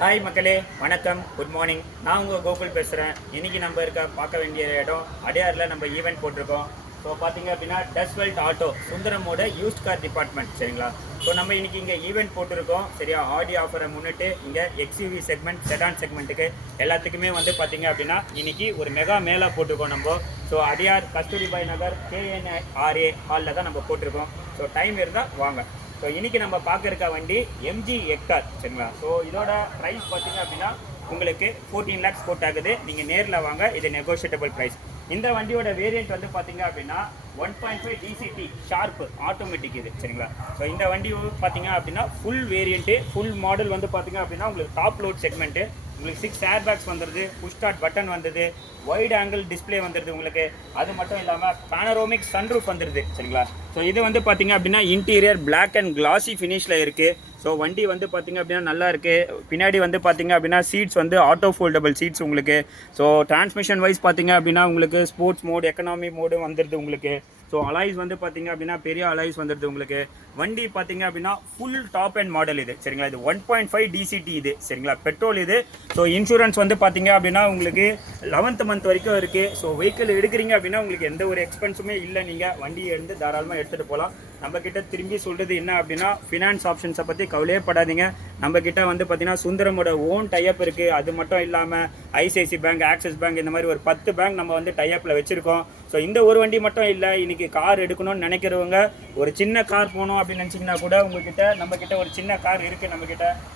Hi மக்களே, வணக்கம், good morning. நான் உங்கள் கோகுல் பேசுகிறேன். இன்றைக்கி நம்ம பார்க்க வேண்டிய இடம் அடையாரில் நம்ம ஈவெண்ட் போட்டிருக்கோம். ஸோ பார்த்தீங்க அப்படின்னா டஸ்வெல்ட் ஆட்டோ சுந்தரமோட யூஸ்ட் கார் டிபார்ட்மெண்ட், சரிங்களா? ஸோ நம்ம இன்றைக்கி இங்கே ஈவெண்ட் போட்டிருக்கோம், சரியா? ஆடி ஆஃபரை முன்னிட்டு இங்கே எக்ஸ்யூவி செக்மெண்ட், செடான் செக்மெண்ட்டுக்கு எல்லாத்துக்குமே பார்த்தீங்க அப்படின்னா இன்றைக்கி ஒரு மெகா மேலா போட்டிருக்கோம் நம்ம. ஸோ அடையார் கஸ்தூரிபாய் நகர் KNRA ஹாலில் தான் நம்ம போட்டிருக்கோம். ஸோ டைம் இருந்தால் வாங்க. ஸோ இன்றைக்கி நம்ம பார்க்க இருக்க வண்டி MG ஹெக்டார், சரிங்களா? ஸோ இதோட ப்ரைஸ் பார்த்தீங்க அப்படின்னா உங்களுக்கு 14 lakhs கோட் ஆகுது. நீங்கள் நேரில் வாங்க, இது நெகோஷியேட்டபிள் ப்ரைஸ். இந்த வண்டியோட வேரியண்ட் பார்த்தீங்க அப்படின்னா 1.5 DCT ஷார்ப் ஆட்டோமேட்டிக் இது, சரிங்களா? ஸோ இந்த வண்டி பார்த்தீங்க அப்படின்னா ஃபுல் வேரியண்ட்டு, ஃபுல் மாடல் பார்த்தீங்க அப்படின்னா உங்களுக்கு டாப் லோட் செக்மெண்ட்டு. உங்களுக்கு 6 ஏர் பேக்ஸ் வந்துடுது, புஷ் ஸ்டார்ட் பட்டன் வந்தது, வைட் ஆங்கிள் டிஸ்பிளே வந்துடுது உங்களுக்கு. அது மட்டும் இல்லாமல் பேனரோமிக் சன்ரூஃப் வந்துடுது, சரிங்களா? ஸோ இது பார்த்தீங்க அப்படின்னா இன்டீரியர் பிளாக் அண்ட் கிளாசி ஃபினிஷில் இருக்குது. ஸோ வண்டி பார்த்தீங்க அப்படின்னா நல்லா இருக்குது. பின்னாடி பார்த்தீங்க அப்படின்னா சீட்ஸ் ஆட்டோ ஃபோல்டபிள் சீட்ஸ் உங்களுக்கு. ஸோ டிரான்ஸ்மிஷன் வைஸ் பார்த்தீங்க அப்படின்னா உங்களுக்கு ஸ்போர்ட்ஸ் மோடு, எக்கனாமி மோடு வந்துடுது உங்களுக்கு. ஸோ அலாய்ஸ் பார்த்தீங்க அப்படின்னா பெரிய அலாய்ஸ் வந்துடுது உங்களுக்கு. வண்டி பார்த்தீங்க அப்படின்னா ஃபுல் டாப் அண்ட் மாடல் இது, சரிங்களா? இது 1.5 DCT இது, சரிங்களா? பெட்ரோல் இது. ஸோ இன்சூரன்ஸ் பார்த்தீங்க அப்படின்னா உங்களுக்கு 11th மந்த் வரைக்கும் இருக்குது. ஸோ வெஹிக்கிள் எடுக்கிறீங்க அப்படின்னா உங்களுக்கு எந்த ஒரு எக்ஸ்பென்ஸுமே இல்லை. நீங்கள் வண்டியை தாராளமாக எடுத்துகிட்டு போகலாம். நம்மக்கிட்ட திரும்பி சொல்கிறது என்ன அப்படின்னா ஃபினான்ஸ் ஆப்ஷன்ஸை பற்றி கவலையே படாதீங்க. நம்மக்கிட்ட பார்த்தீங்கன்னா சுந்தரமோட ஓன் டைப் இருக்குது. அது மட்டும் இல்லாமல் ICICI பேங்க், ஆக்சிஸ் பேங்க், இந்த மாதிரி ஒரு 10 பேங்க் நம்ம டைப்பில் வச்சுருக்கோம். ஸோ இந்த ஒரு வண்டி மட்டும் இல்லை, இன்றைக்கி கார் எடுக்கணும்னு நினைக்கிறவங்க, ஒரு சின்ன கார் போகணும் அப்படின்னு நினச்சிங்கன்னா கூட நம்மக்கிட்ட ஒரு சின்ன கார் இருக்குது.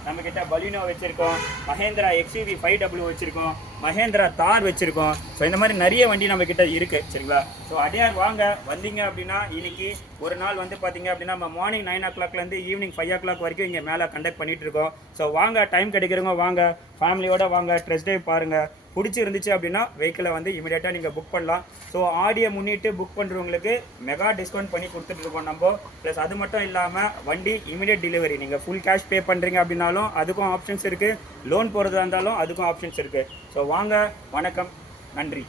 நம்மக்கிட்ட பலினோ வச்சுருக்கோம், மஹேந்திரா XUV 5W வச்சுருக்கோம், மஹேந்திரா தார் வச்சுருக்கோம். ஸோ இந்த மாதிரி நிறைய வண்டி நம்மக்கிட்ட இருக்குது, சரிங்களா? ஸோ அடையார் வாங்க. வந்தீங்க அப்படின்னா இன்றைக்கி ஒரு நாள் பார்த்தீங்க அப்படின்னா நம்ம மார்னிங் 9 o'clockலேருந்து ஈவினிங் 5 o'clock வரைக்கும் இங்கே மேலே கண்டக்ட் பண்ணிகிட்டு இருக்கோம். ஸோ வாங்க, டைம் கிடைக்கிறவங்க வாங்க, ஃபேமிலியோடு வாங்க, ட்ரெஸ் ட்ரைவ் பாருங்கள். பிடிச்சிருந்துச்சு அப்படின்னா வெஹிக்கிளை இமீடியட்டாக நீங்கள் புக் பண்ணலாம். ஸோ ஆடியை முன்னிட்டு புக் பண்ணுறவங்களுக்கு மெகா டிஸ்கவுண்ட் பண்ணி கொடுத்துட்ருக்கோம் நம்ம. ப்ளஸ் அது மட்டும் இல்லாமல் வண்டி இமீடியட் டெலிவரி. நீங்கள் ஃபுல் கேஷ் பே பண்ணுறீங்க அப்படின்னாலும் அதுக்கும் ஆப்ஷன்ஸ் இருக்குது, லோன் போகிறதா இருந்தாலும் அதுக்கும் ஆப்ஷன்ஸ் இருக்குது. ஸோ வாங்க, வணக்கம், நன்றி.